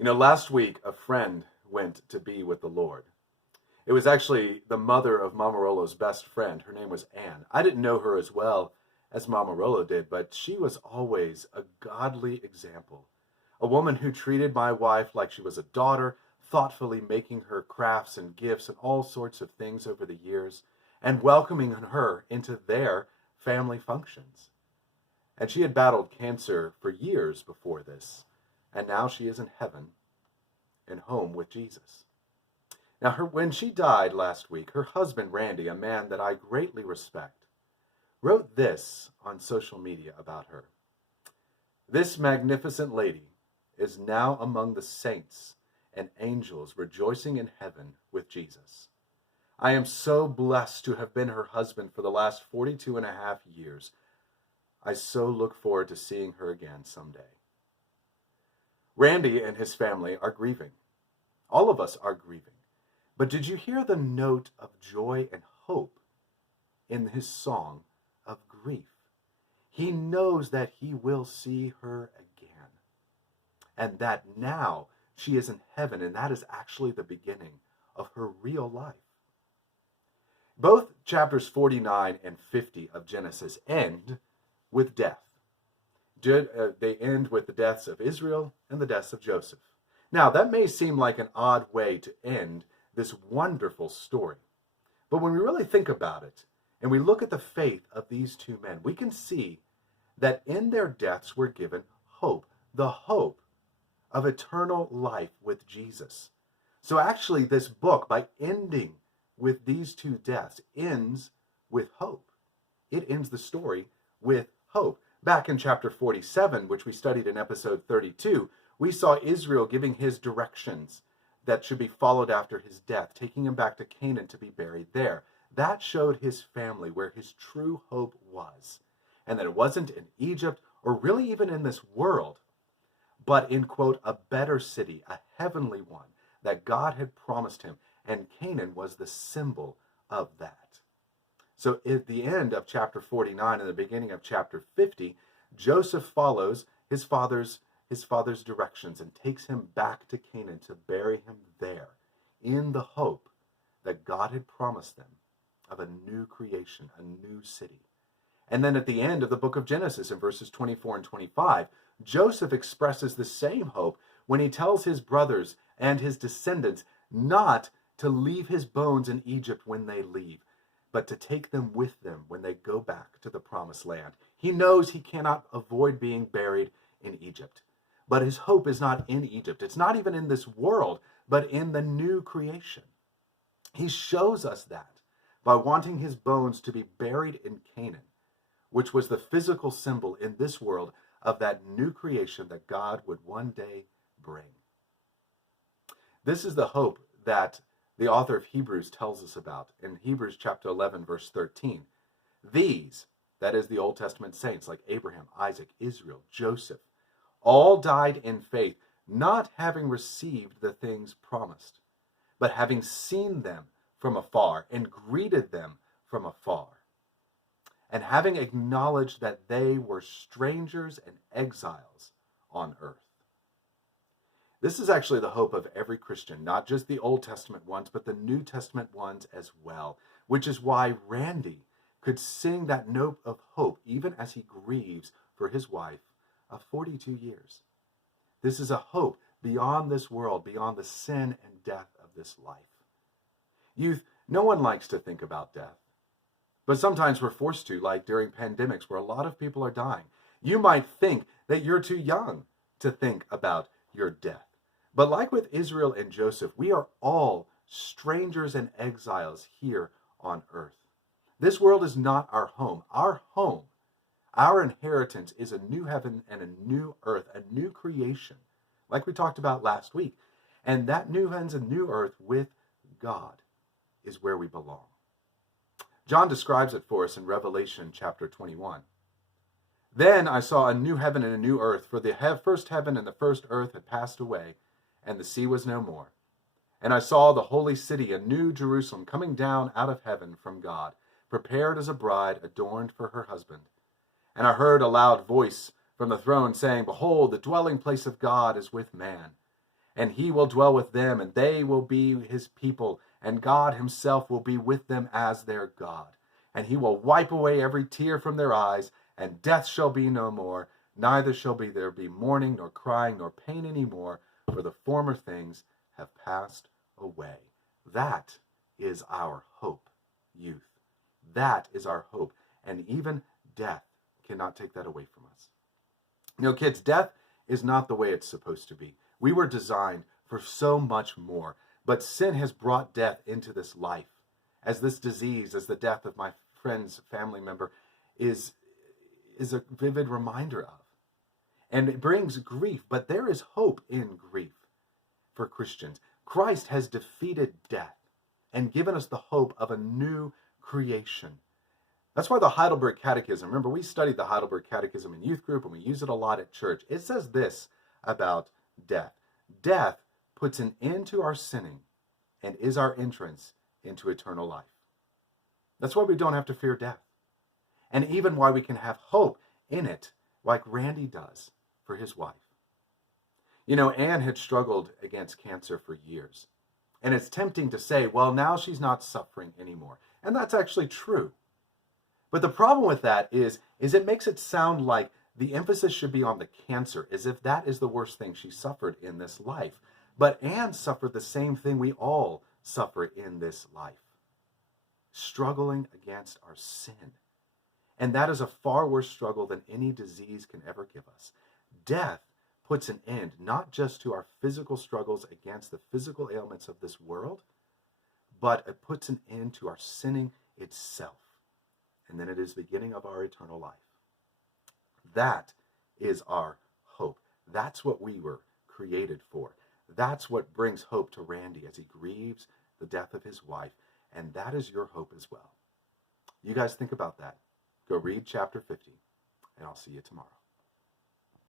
Last week a friend went to be with the Lord. It was actually the mother of Mama Rollo's best friend. Her name was Anne. I didn't know her as well as Mama Rollo did, but she was always a godly example. A woman who treated my wife like she was a daughter, thoughtfully making her crafts and gifts and all sorts of things over the years, and welcoming her into their family functions. And she had battled cancer for years before this, and now she is in heaven and home with Jesus. Now, when she died last week, her husband, Randy, a man that I greatly respect, wrote this on social media about her. This magnificent lady is now among the saints and angels rejoicing in heaven with Jesus. I am so blessed to have been her husband for the last 42 and a half years. I so look forward to seeing her again someday. Randy and his family are grieving. All of us are grieving. But did you hear the note of joy and hope in his song of grief? He knows that he will see her again, and that now she is in heaven, and that is actually the beginning of her real life. Both chapters 49 and 50 of Genesis end with death. They end with the deaths of Israel and the deaths of Joseph. Now, that may seem like an odd way to end this wonderful story. But when we really think about it, and we look at the faith of these two men, we can see that in their deaths were given hope, the hope of eternal life with Jesus. So actually, this book, by ending with these two deaths, ends with hope. It ends the story with hope. Back in chapter 47, which we studied in episode 32, we saw Israel giving his directions that should be followed after his death, taking him back to Canaan to be buried there. That showed his family where his true hope was, and that it wasn't in Egypt or really even in this world, but in, quote, a better city, a heavenly one that God had promised him, and Canaan was the symbol of that. So at the end of chapter 49 and the beginning of chapter 50, Joseph follows his father's directions and takes him back to Canaan to bury him there in the hope that God had promised them of a new creation, a new city. And then at the end of the book of Genesis in verses 24 and 25, Joseph expresses the same hope when he tells his brothers and his descendants not to leave his bones in Egypt when they leave, but to take them with them when they go back to the promised land. He knows he cannot avoid being buried in Egypt. But his hope is not in Egypt. It's not even in this world, but in the new creation. He shows us that by wanting his bones to be buried in Canaan, which was the physical symbol in this world of that new creation that God would one day bring. This is the hope that the author of Hebrews tells us about in Hebrews chapter 11, verse 13. These, that is the Old Testament saints like Abraham, Isaac, Israel, Joseph, all died in faith, not having received the things promised, but having seen them from afar and greeted them from afar, and having acknowledged that they were strangers and exiles on earth. This is actually the hope of every Christian, not just the Old Testament ones, but the New Testament ones as well, which is why Randy could sing that note of hope even as he grieves for his wife of 42 years. This is a hope beyond this world, beyond the sin and death of this life. Youth, no one likes to think about death, but sometimes we're forced to, like during pandemics where a lot of people are dying. You might think that you're too young to think about your death. But like with Israel and Joseph, we are all strangers and exiles here on earth. This world is not our home. Our inheritance is a new heaven and a new earth, a new creation, like we talked about last week. And that new heavens and new earth with God is where we belong. John describes it for us in Revelation chapter 21. Then I saw a new heaven and a new earth, for the first heaven and the first earth had passed away, and the sea was no more. And I saw the holy city, a new Jerusalem, coming down out of heaven from God, prepared as a bride adorned for her husband. And I heard a loud voice from the throne saying, Behold, the dwelling place of God is with man, And he will dwell with them, and they will be his people, and God himself will be with them as their God. And he will wipe away every tear from their eyes, and death shall be no more, neither shall there be mourning, nor crying, nor pain any more, for the former things have passed away. That is our hope, youth. That is our hope. And even death cannot take that away from us. Kids, death is not the way it's supposed to be. We were designed for so much more, but sin has brought death into this life. As this disease, as the death of my friend's family member is a vivid reminder of. And it brings grief, but there is hope in grief for Christians. Christ has defeated death and given us the hope of a new creation. That's why the Heidelberg Catechism, remember we studied the Heidelberg Catechism in youth group and we use it a lot at church. It says this about death. Death puts an end to our sinning and is our entrance into eternal life. That's why we don't have to fear death. And even why we can have hope in it, like Randy does for his wife. Anne had struggled against cancer for years. And it's tempting to say, well, now she's not suffering anymore. And that's actually true. But the problem with that is it makes it sound like the emphasis should be on the cancer, as if that is the worst thing she suffered in this life. But Anne suffered the same thing we all suffer in this life. Struggling against our sin. And that is a far worse struggle than any disease can ever give us. Death puts an end not just to our physical struggles against the physical ailments of this world, but it puts an end to our sinning itself. And then it is the beginning of our eternal life. That is our hope. That's what we were created for. That's what brings hope to Randy as he grieves the death of his wife. And that is your hope as well. You guys think about that. Go read chapter 50, and I'll see you tomorrow.